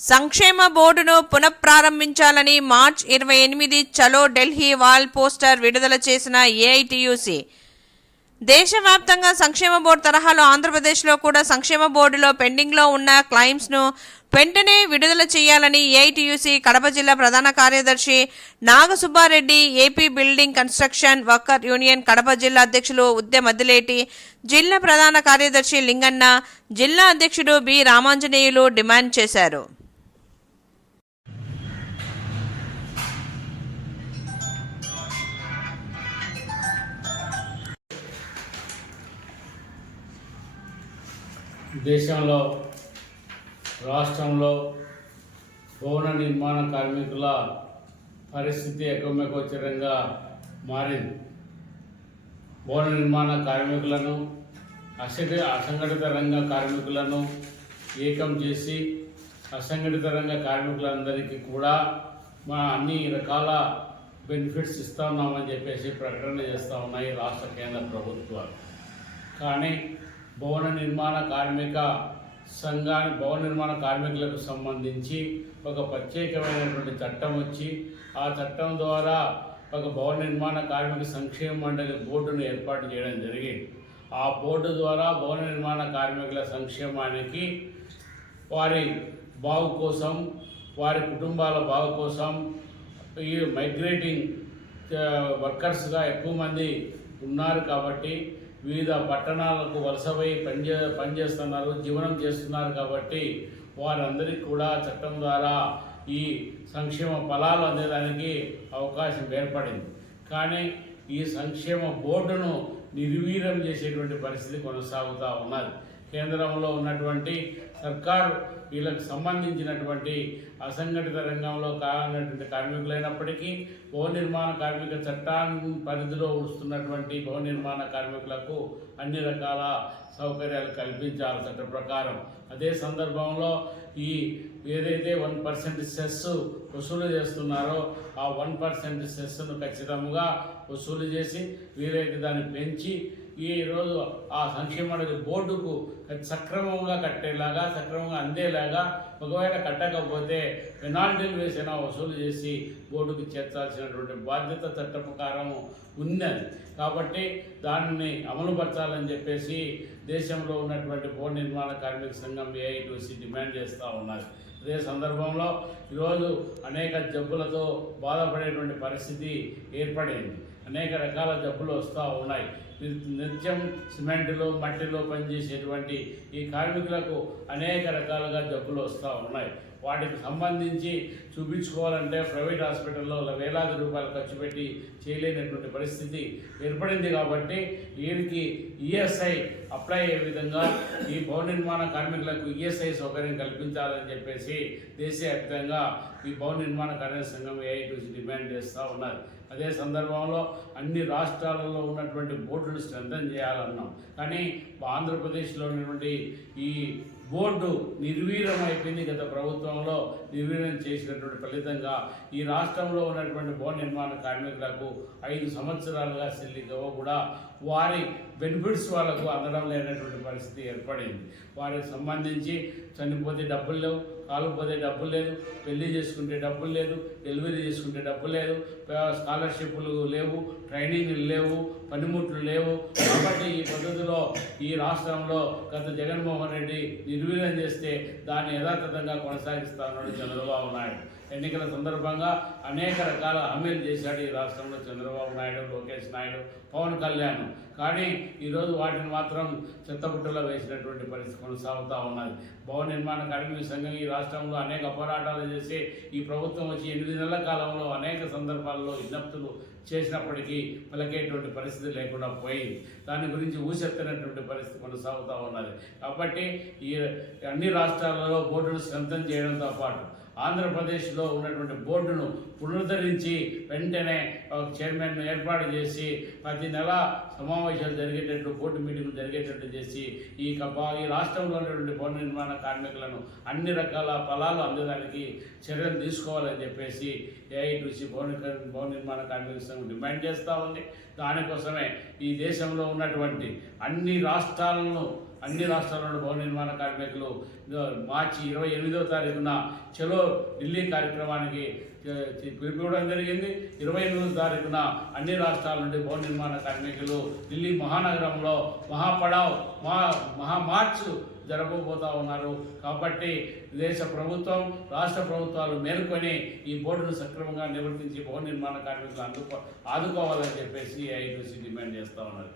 సంక్షేమ బోర్డును పునఃప్రారంభించాలని మార్చ్ 28 చలో ఢిల్లీ వాల్ పోస్టర్ విడుదల చేసిన ఏఐటియుసి. దేశవ్యాప్తంగా సంక్షేమ బోర్డు తరహాలో ఆంధ్రప్రదేశ్లో కూడా సంక్షేమ బోర్డులో పెండింగ్లో ఉన్న క్లెయిమ్స్ను వెంటనే విడుదల చేయాలని ఏఐటియుసి కడప జిల్లా ప్రధాన కార్యదర్శి Naga Subba Reddy, AP building construction worker union Kadapa జిల్లా అధ్యక్షులు ఉద్దె మద్దిలేటి, జిల్లా ప్రధాన కార్యదర్శి లింగన్న, జిల్లా అధ్యక్షుడు బి రామాంజనేయులు డిమాండ్ చేశారు. దేశంలో రాష్ట్రంలో భవన నిర్మాణ కార్మికుల పరిస్థితి ఎగమెగోచరంగా మారింది. భవన నిర్మాణ కార్మికులను అసంఘటిత రంగ కార్మికులను ఏకం చేసి అసంఘటిత రంగ కార్మికులందరికీ కూడా అన్ని రకాల బెనిఫిట్స్ ఇస్తూ ఉన్నామని చెప్పేసి ప్రకటన చేస్తూ ఉన్నాయి రాష్ట్ర కేంద్ర ప్రభుత్వాలు. కానీ భవన నిర్మాణ కార్మికులకు సంబంధించి ఒక ప్రత్యేకమైనటువంటి చట్టం వచ్చి ఆ చట్టం ద్వారా ఒక భవన నిర్మాణ కార్మిక సంక్షేమ మండలి బోర్డును ఏర్పాటు చేయడం జరిగింది. ఆ బోర్డు ద్వారా భవన నిర్మాణ కార్మికుల సంక్షేమానికి, వారి బాగు కోసం, వారి కుటుంబాల బాగు కోసం, ఈ మైగ్రేటింగ్ వర్కర్స్గా ఎక్కువ మంది ఉన్నారు కాబట్టి వివిధ పట్టణాలకు వలసపై పనిచేస్తున్నారు, జీవనం చేస్తున్నారు కాబట్టి వారందరికీ కూడా చట్టం ద్వారా ఈ సంక్షేమ ఫలాలు అందేదానికి అవకాశం ఏర్పడింది. కానీ ఈ సంక్షేమ బోర్డును నిర్వీర్యం చేసేటువంటి పరిస్థితి కొనసాగుతూ ఉన్నది. కేంద్రంలో ఉన్నటువంటి సర్కారు వీళ్ళకు సంబంధించినటువంటి అసంఘటిత రంగంలో కానటువంటి కార్మికులైనప్పటికీ భవన నిర్మాణ కార్మిక చట్టాన్ని పరిధిలో వస్తున్నటువంటి భవన నిర్మాణ కార్మికులకు అన్ని రకాల సౌకర్యాలు కల్పించాలి చట్ట ప్రకారం. అదే సందర్భంలో ఈ ఏదైతే 1% సెస్ వసూలు చేస్తున్నారో ఆ 1% సెస్ను ఖచ్చితంగా వసూలు చేసి వీలైతే దాన్ని పెంచి ఈరోజు ఆ సంక్షేమ బోర్డుకు సక్రమంగా కట్టేలాగా, సక్రమంగా అందేలాగా, ఒకవేళ కట్టకపోతే పెనాల్టీలు వేసినా వసూలు చేసి బోర్డుకు చేర్చాల్సినటువంటి బాధ్యత చట్ట ప్రకారం ఉన్నది. కాబట్టి దానిని అమలుపరచాలని చెప్పేసి దేశంలో ఉన్నటువంటి భవన నిర్మాణ కార్మిక సంఘం ఏఐటియుసి డిమాండ్ చేస్తూ ఉన్నది. అదే సందర్భంలో ఈరోజు అనేక జబ్బులతో బాధపడేటువంటి పరిస్థితి ఏర్పడింది. అనేక రకాల జబ్బులు వస్తూ ఉన్నాయి. నిత్యం సిమెంటులో, మట్టిలో పనిచేసేటువంటి ఈ కార్మికులకు అనేక రకాలుగా జబ్బులు వస్తూ ఉన్నాయి. వాటికి సంబంధించి చూపించుకోవాలంటే ప్రైవేట్ హాస్పిటల్లో వేలాది రూపాయలు ఖర్చు పెట్టి చేయలేనటువంటి పరిస్థితి ఏర్పడింది. కాబట్టి వీరికి ఈఎస్ఐ అప్లై అయ్యే విధంగా ఈ భవన నిర్మాణ కార్మికులకు ఈఎస్ఐ సౌకర్యం కల్పించాలని చెప్పేసి దేశవ్యాప్తంగా ఈ భవన నిర్మాణ కార్మిక సంఘం ఏఐటియుసి డిమాండ్ చేస్తూ ఉన్నారు. అదే సందర్భంలో అన్ని రాష్ట్రాలలో ఉన్నటువంటి బోర్డును స్ట్రెంథన్ చేయాలన్నాం. కానీ ఆంధ్రప్రదేశ్లో ఉన్నటువంటి ఈ బోర్డు నిర్వీర్యం అయిపోయింది. గత ప్రభుత్వంలో నిర్వీర్యం చేసినటువంటి ఫలితంగా ఈ రాష్ట్రంలో ఉన్నటువంటి భవన నిర్మాణ కార్మికులకు 5 సంవత్సరాలుగా సెల్లిగవ కూడా వారి బెనిఫిట్స్ వాళ్ళకు అందడం లేనటువంటి పరిస్థితి ఏర్పడింది. వారికి సంబంధించి చనిపోతే డబ్బులు లేవు, కాలుపోతే డబ్బులు లేదు, పెళ్లి చేసుకుంటే డబ్బులు లేదు, డెలివరీ చేసుకుంటే డబ్బులు లేదు, స్కాలర్షిప్లు లేవు, ట్రైనింగ్లు లేవు, పనిముట్లు లేవు. కాబట్టి ఈ పద్ధతిలో ఈ రాష్ట్రంలో గత జగన్మోహన్ రెడ్డి నిర్వీర్యం చేస్తే దాన్ని యథాతథంగా కొనసాగిస్తానని చంద్రబాబు నాయుడు ఎన్నికల సందర్భంగా అనేక రకాల హామీలు చేశాడు ఈ రాష్ట్రంలో చంద్రబాబు నాయుడు, లోకేష్ నాయుడు, పవన్ కళ్యాణ్. కానీ ఈరోజు వాటిని మాత్రం చెత్తబుట్టలో వేసినటువంటి పరిస్థితి కొనసాగుతూ ఉన్నది. భవన నిర్మాణ కార్మిక సంఘం ఈ రాష్ట్రంలో అనేక పోరాటాలు చేసి ఈ ప్రభుత్వం వచ్చి 8 నెలల కాలంలో అనేక సందర్భాల్లో విజ్ఞప్తులు చేసినప్పటికీ పలికేటువంటి పరిస్థితి లేకుండా పోయింది. దాని గురించి ఊసెత్తనటువంటి పరిస్థితి కొనసాగుతూ ఉన్నది. కాబట్టి ఈ అన్ని రాష్ట్రాలలో బోర్డును స్ట్రెంథన్ చేయడంతో పాటు ఆంధ్రప్రదేశ్లో ఉన్నటువంటి బోర్డును పునరుద్ధరించి వెంటనే చైర్మన్ ఏర్పాటు చేసి ప్రతి నెల సమావేశాలు జరిగేటట్టు, బోర్డు మీటింగ్లు జరిగేటట్టు చేసి ఈ రాష్ట్రంలో ఉన్నటువంటి భవన నిర్మాణ కార్మికులను అన్ని రకాల ఫలాలు అందడానికి చర్యలు తీసుకోవాలని చెప్పేసి ఏఐటియుసి భవన నిర్మాణ కార్మిక సంఘం డిమాండ్ చేస్తూ ఉంది. దానికోసమే ఈ దేశంలో ఉన్నటువంటి అన్ని రాష్ట్రాలను అన్ని రాష్ట్రాల్లోని భవన నిర్మాణ కార్మికులు మార్చి 28వ తారీఖున చలో ఢిల్లీ కార్యక్రమానికి పిలుపుకోవడం జరిగింది. 28వ తారీఖున అన్ని రాష్ట్రాల నుండి భవన నిర్మాణ కార్మికులు ఢిల్లీ మహానగరంలో మహా మార్చ్ జరపబోతూ ఉన్నారు. కాబట్టి దేశ ప్రభుత్వం, రాష్ట్ర ప్రభుత్వాలు మేల్కొని ఈ బోర్డును సక్రమంగా నిర్వర్తించి భవన నిర్మాణ కార్మికులు ఆదుకోవాలని చెప్పేసి ఏఐటీయూసీ డిమాండ్ చేస్తూ ఉన్నారు.